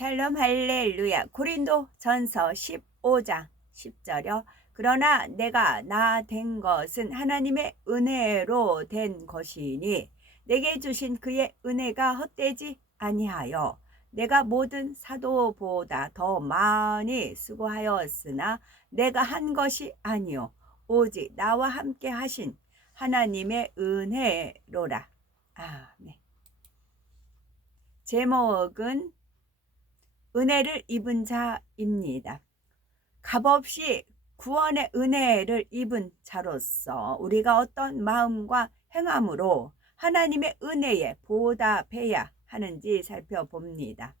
샬롬 할렐루야. 고린도 전서 15장 10절요. 그러나 내가 나 된 것은 하나님의 은혜로 된 것이니 내게 주신 그의 은혜가 헛되지 아니하여 내가 모든 사도보다 더 많이 수고하였으나 내가 한 것이 아니요 오직 나와 함께 하신 하나님의 은혜로라. 아멘. 제목은 은혜를 입은 자입니다. 값없이 구원의 은혜를 입은 자로서 우리가 어떤 마음과 행함으로 하나님의 은혜에 보답해야 하는지 살펴봅니다.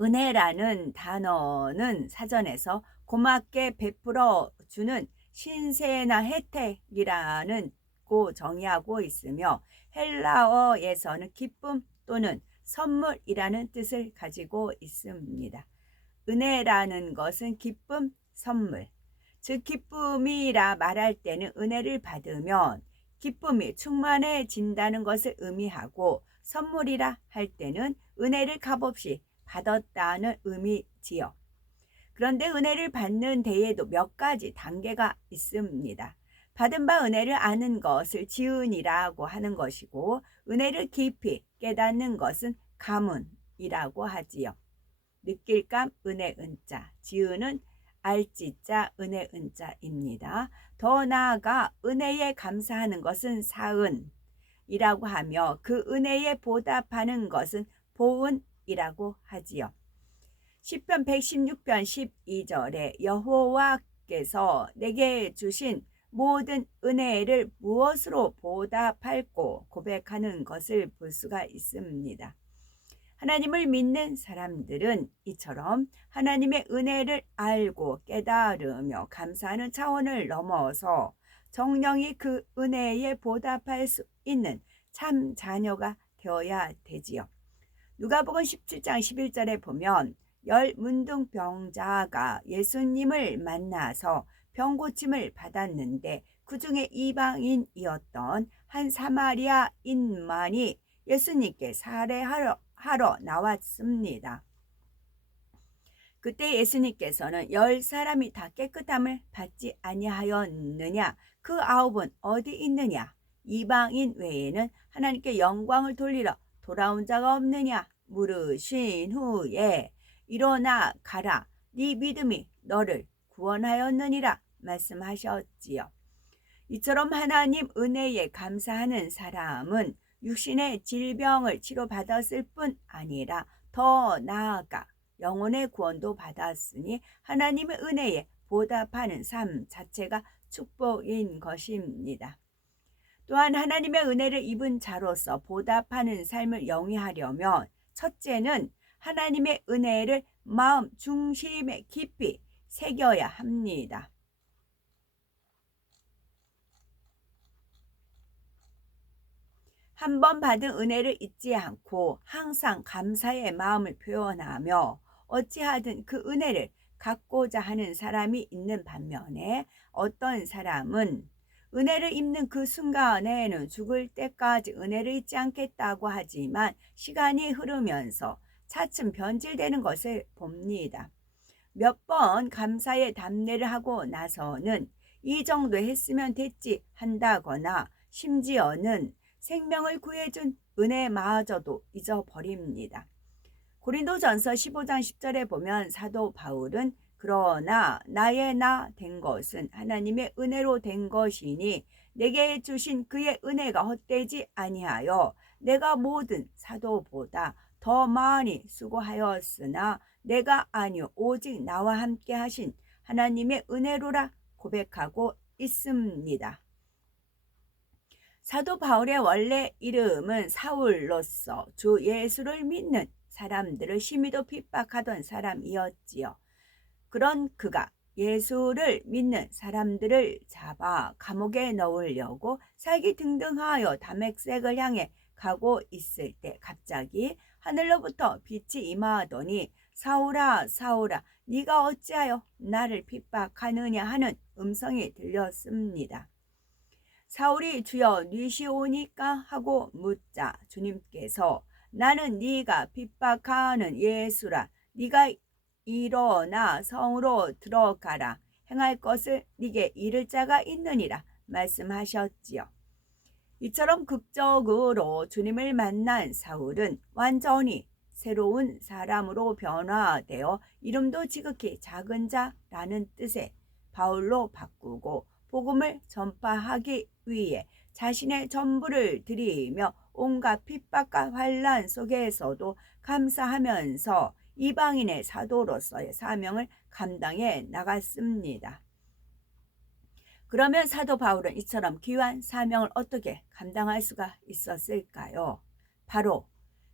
은혜라는 단어는 사전에서 고맙게 베풀어 주는 신세나 혜택이라는 고 정의하고 있으며 헬라어에서는 기쁨 또는 선물이라는 뜻을 가지고 있습니다. 은혜라는 것은 기쁨, 선물, 즉 기쁨이라 말할 때는 은혜를 받으면 기쁨이 충만해진다는 것을 의미하고 선물이라 할 때는 은혜를 값없이 받았다는 의미지요. 그런데 은혜를 받는 데에도 몇 가지 단계가 있습니다. 받은 바 은혜를 아는 것을 지은이라고 하는 것이고 은혜를 깊이 깨닫는 것은 가문이라고 하지요. 느낄감 은혜 은자, 지은은 알지자 은혜 은자입니다. 더 나아가 은혜에 감사하는 것은 사은이라고 하며 그 은혜에 보답하는 것은 보은이라고 하지요. 시편 116편 12절에 여호와께서 내게 주신 모든 은혜를 무엇으로 보답할꼬 고백하는 것을 볼 수가 있습니다. 하나님을 믿는 사람들은 이처럼 하나님의 은혜를 알고 깨달으며 감사하는 차원을 넘어서 정령이 그 은혜에 보답할 수 있는 참 자녀가 되어야 되지요. 누가복음 17장 11절에 보면 10 문둥병자가 예수님을 만나서 병고침을 받았는데 그 중에 이방인이었던 한 사마리아인만이 예수님께 살해하러 나왔습니다. 그때 예수님께서는 10사람이 다 깨끗함을 받지 아니하였느냐? 그 9은 어디 있느냐? 이방인 외에는 하나님께 영광을 돌리러 돌아온 자가 없느냐? 물으신 후에 일어나 가라. 네 믿음이 너를 구원하였느니라 말씀하셨지요. 이처럼 하나님 은혜에 감사하는 사람은 육신의 질병을 치료받았을 뿐 아니라 더 나아가 영혼의 구원도 받았으니 하나님의 은혜에 보답하는 삶 자체가 축복인 것입니다. 또한 하나님의 은혜를 입은 자로서 보답하는 삶을 영위하려면 첫째는 하나님의 은혜를 마음 중심에 깊이 새겨야 합니다. 한 번 받은 은혜를 잊지 않고 항상 감사의 마음을 표현하며 어찌하든 그 은혜를 갖고자 하는 사람이 있는 반면에 어떤 사람은 은혜를 입는 그 순간에는 죽을 때까지 은혜를 잊지 않겠다고 하지만 시간이 흐르면서 차츰 변질되는 것을 봅니다. 몇 번 감사의 답례를 하고 나서는 이 정도 했으면 됐지 한다거나 심지어는 생명을 구해준 은혜마저도 잊어버립니다. 고린도전서 15장 10절에 보면 사도 바울은 그러나 나의 나 된 것은 하나님의 은혜로 된 것이니 내게 주신 그의 은혜가 헛되지 아니하여 내가 모든 사도보다 더 많이 수고하였으나 내가 아니요 오직 나와 함께 하신 하나님의 은혜로라 고백하고 있습니다. 사도 바울의 원래 이름은 사울로서 주 예수를 믿는 사람들을 심히도 핍박하던 사람이었지요. 그런 그가 예수를 믿는 사람들을 잡아 감옥에 넣으려고 살기등등하여 다메섹을 향해 가고 있을 때 갑자기 하늘로부터 빛이 임하더니 사울아 사울아 네가 어찌하여 나를 핍박하느냐 하는 음성이 들렸습니다. 사울이 주여 뉘시오니까 하고 묻자 주님께서 나는 네가 핍박하는 예수라. 네가 일어나 성으로 들어가라. 행할 것을 네게 이를 자가 있느니라 말씀하셨지요. 이처럼 극적으로 주님을 만난 사울은 완전히 새로운 사람으로 변화되어 이름도 지극히 작은 자라는 뜻의 바울로 바꾸고 복음을 전파하기 위해 자신의 전부를 드리며 온갖 핍박과 환난 속에서도 감사하면서 이방인의 사도로서의 사명을 감당해 나갔습니다. 그러면 사도 바울은 이처럼 귀한 사명을 어떻게 감당할 수가 있었을까요? 바로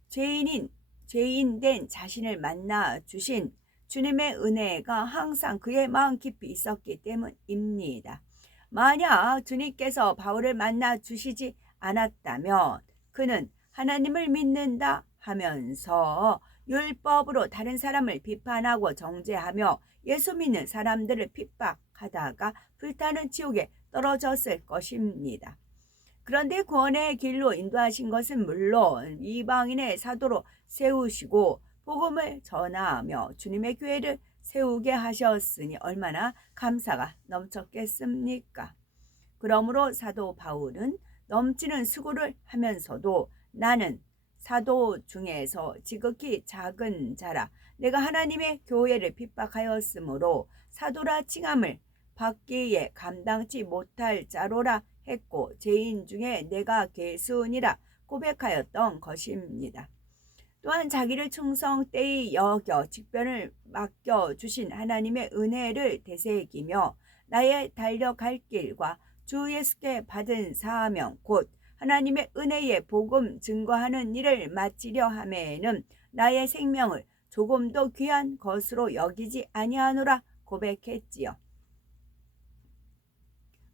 죄인된 자신을 만나 주신 주님의 은혜가 항상 그의 마음 깊이 있었기 때문입니다. 만약 주님께서 바울을 만나 주시지 않았다면 그는 하나님을 믿는다 하면서 율법으로 다른 사람을 비판하고 정죄하며 예수 믿는 사람들을 핍박하다가 불타는 지옥에 떨어졌을 것입니다. 그런데 구원의 길로 인도하신 것은 물론 이방인의 사도로 세우시고 복음을 전하며 주님의 교회를 세우게 하셨으니 얼마나 감사가 넘쳤겠습니까? 그러므로 사도 바울은 넘치는 수고를 하면서도 나는 사도 중에서 지극히 작은 자라 내가 하나님의 교회를 핍박하였으므로 사도라 칭함을 받기에 감당치 못할 자로라 했고 죄인 중에 내가 괴수니라 고백하였던 것입니다. 또한 자기를 충성되이 여겨 직변을 맡겨주신 하나님의 은혜를 되새기며 나의 달려갈 길과 주 예수께 받은 사명 곧 하나님의 은혜의 복음 증거하는 일을 마치려 하매는 나의 생명을 조금도 귀한 것으로 여기지 아니하노라 고백했지요.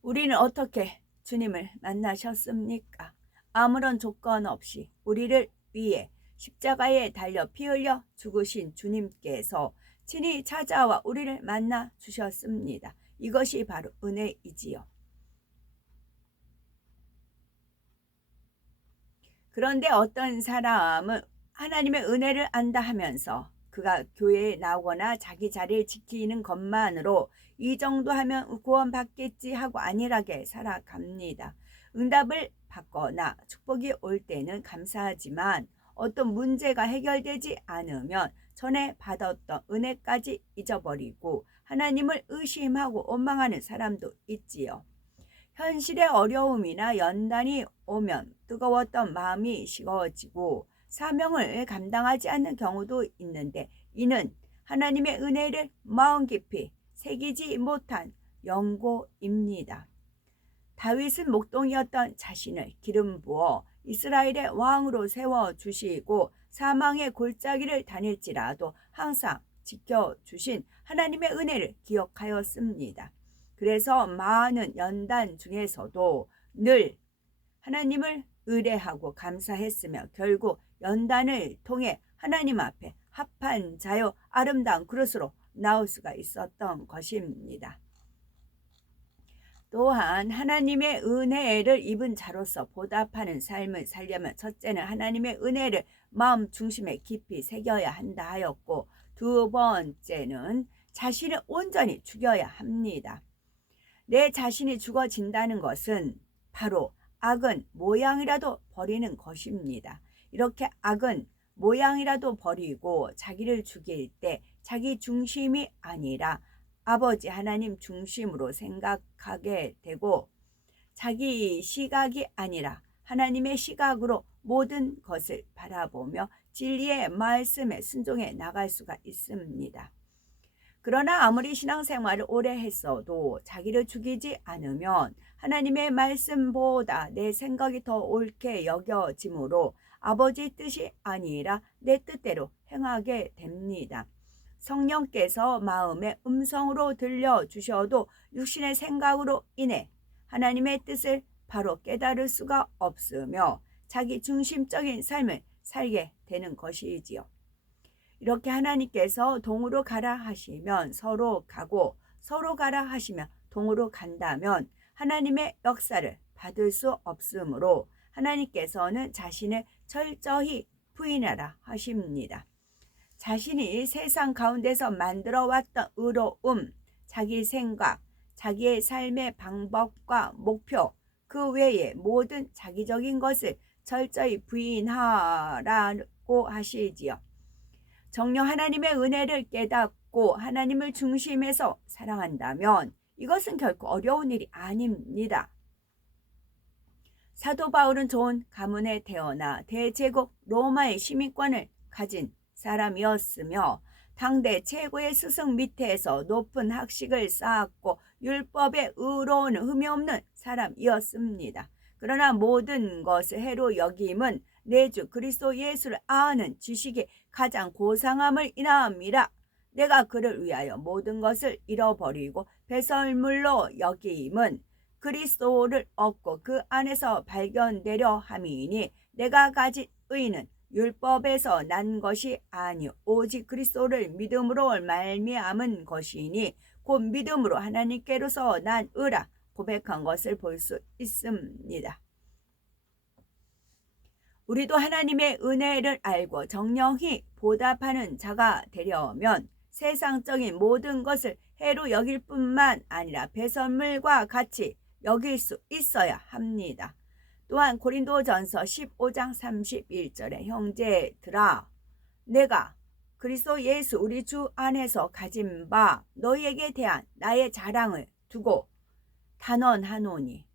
우리는 어떻게 주님을 만나셨습니까? 아무런 조건 없이 우리를 위해 십자가에 달려 피 흘려 죽으신 주님께서 친히 찾아와 우리를 만나 주셨습니다. 이것이 바로 은혜이지요. 그런데 어떤 사람은 하나님의 은혜를 안다 하면서 그가 교회에 나오거나 자기 자리를 지키는 것만으로 이 정도 하면 구원받겠지 하고 안일하게 살아갑니다. 응답을 받거나 축복이 올 때는 감사하지만 어떤 문제가 해결되지 않으면 전에 받았던 은혜까지 잊어버리고 하나님을 의심하고 원망하는 사람도 있지요. 현실의 어려움이나 연단이 오면 뜨거웠던 마음이 식어지고 사명을 감당하지 않는 경우도 있는데 이는 하나님의 은혜를 마음 깊이 새기지 못한 연고입니다. 다윗은 목동이었던 자신을 기름 부어 이스라엘의 왕으로 세워주시고 사망의 골짜기를 다닐지라도 항상 지켜주신 하나님의 은혜를 기억하였습니다. 그래서 많은 연단 중에서도 늘 하나님을 의뢰하고 감사했으며 결국 연단을 통해 하나님 앞에 합한 자요 아름다운 그릇으로 나올 수가 있었던 것입니다. 또한 하나님의 은혜를 입은 자로서 보답하는 삶을 살려면 첫째는 하나님의 은혜를 마음 중심에 깊이 새겨야 한다 하였고 두 번째는 자신을 온전히 죽여야 합니다. 내 자신이 죽어진다는 것은 바로 악은 모양이라도 버리는 것입니다. 이렇게 악은 모양이라도 버리고 자기를 죽일 때 자기 중심이 아니라 아버지 하나님 중심으로 생각하게 되고 자기 시각이 아니라 하나님의 시각으로 모든 것을 바라보며 진리의 말씀에 순종해 나갈 수가 있습니다. 그러나 아무리 신앙생활을 오래 했어도 자기를 죽이지 않으면 하나님의 말씀보다 내 생각이 더 옳게 여겨지므로 아버지 뜻이 아니라 내 뜻대로 행하게 됩니다. 성령께서 마음의 음성으로 들려주셔도 육신의 생각으로 인해 하나님의 뜻을 바로 깨달을 수가 없으며 자기 중심적인 삶을 살게 되는 것이지요. 이렇게 하나님께서 동으로 가라 하시면 서로 가고 서로 가라 하시면 동으로 간다면 하나님의 역사를 받을 수 없으므로 하나님께서는 자신을 철저히 부인하라 하십니다. 자신이 세상 가운데서 만들어 왔던 의로움, 자기 생각, 자기의 삶의 방법과 목표, 그 외의 모든 자기적인 것을 철저히 부인하라고 하시지요. 정녕 하나님의 은혜를 깨닫고 하나님을 중심에서 사랑한다면 이것은 결코 어려운 일이 아닙니다. 사도 바울은 좋은 가문에 태어나 대제국 로마의 시민권을 가진 사람이었으며 당대 최고의 스승 밑에서 높은 학식을 쌓았고 율법에 의로운 흠이 없는 사람이었습니다. 그러나 모든 것을 해로 여김은 내 주 그리스도 예수를 아는 지식이 가장 고상함을 인하함이라. 내가 그를 위하여 모든 것을 잃어버리고 배설물로 여김은 그리스도를 얻고 그 안에서 발견되려 함이니 내가 가진 의는 율법에서 난 것이 아니요 오직 그리스도를 믿음으로 말미암은 것이니 곧 믿음으로 하나님께로서 난 의라 고백한 것을 볼 수 있습니다. 우리도 하나님의 은혜를 알고 정령히 보답하는 자가 되려면 세상적인 모든 것을 해로 여길 뿐만 아니라 배설물과 같이 여길 수 있어야 합니다. 또한 고린도전서 15장 31절에 형제들아 내가 그리스도 예수 우리 주 안에서 가진 바 너희에게 대한 나의 자랑을 두고 단언하노니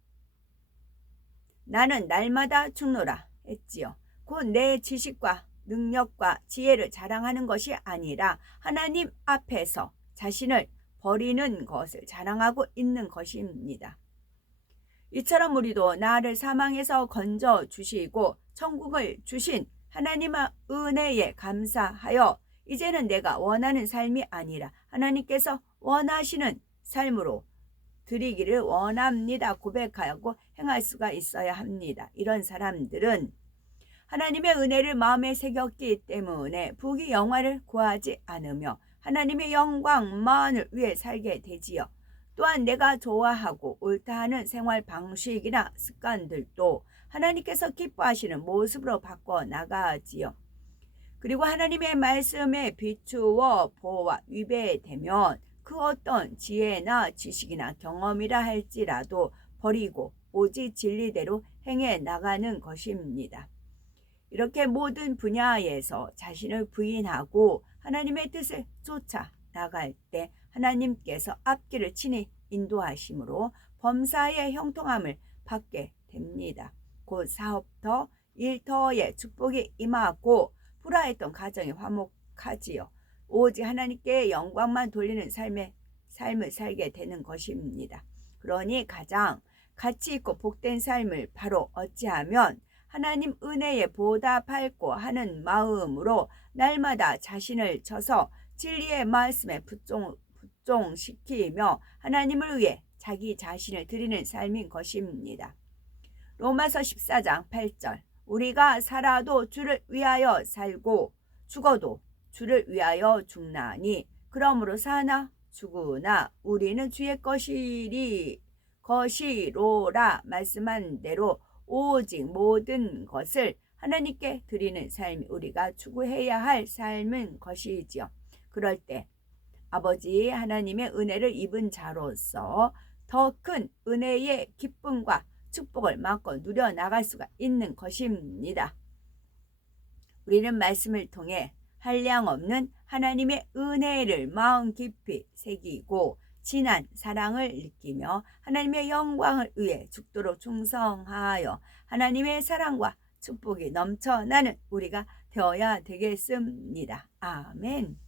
나는 날마다 죽노라 했지요. 곧 내 지식과 능력과 지혜를 자랑하는 것이 아니라 하나님 앞에서 자신을 버리는 것을 자랑하고 있는 것입니다. 이처럼 우리도 나를 사망에서 건져 주시고 천국을 주신 하나님의 은혜에 감사하여 이제는 내가 원하는 삶이 아니라 하나님께서 원하시는 삶으로 드리기를 원합니다. 고백하고 행할 수가 있어야 합니다. 이런 사람들은 하나님의 은혜를 마음에 새겼기 때문에 부귀 영화를 구하지 않으며 하나님의 영광만을 위해 살게 되지요. 또한 내가 좋아하고 옳다 하는 생활 방식이나 습관들도 하나님께서 기뻐하시는 모습으로 바꿔 나가지요. 그리고 하나님의 말씀에 비추어 보아 위배되면 그 어떤 지혜나 지식이나 경험이라 할지라도 버리고 오직 진리대로 행해 나가는 것입니다. 이렇게 모든 분야에서 자신을 부인하고 하나님의 뜻을 쫓아 나갈 때 하나님께서 앞길을 친히 인도하심으로 범사의 형통함을 받게 됩니다. 곧 사업터, 일터의 축복이 임하고 불화했던 가정이 화목하지요. 오직 하나님께 영광만 돌리는 삶을 살게 되는 것입니다. 그러니 가장 가치 있고 복된 삶을 바로 어찌하면 하나님 은혜에 보답할고 하는 마음으로 날마다 자신을 쳐서 진리의 말씀에 붙종시키며 하나님을 위해 자기 자신을 드리는 삶인 것입니다. 로마서 14장 8절 우리가 살아도 주를 위하여 살고 죽어도 주를 위하여 죽나니 그러므로 사나 죽으나 우리는 주의 것이로라 말씀한 대로 오직 모든 것을 하나님께 드리는 삶이 우리가 추구해야 할 삶인 것이지요. 그럴 때 아버지 하나님의 은혜를 입은 자로서 더 큰 은혜의 기쁨과 축복을 마음껏 누려나갈 수가 있는 것입니다. 우리는 말씀을 통해 한량없는 하나님의 은혜를 마음 깊이 새기고 진한 사랑을 느끼며 하나님의 영광을 위해 죽도록 충성하여 하나님의 사랑과 축복이 넘쳐나는 우리가 되어야 되겠습니다. 아멘.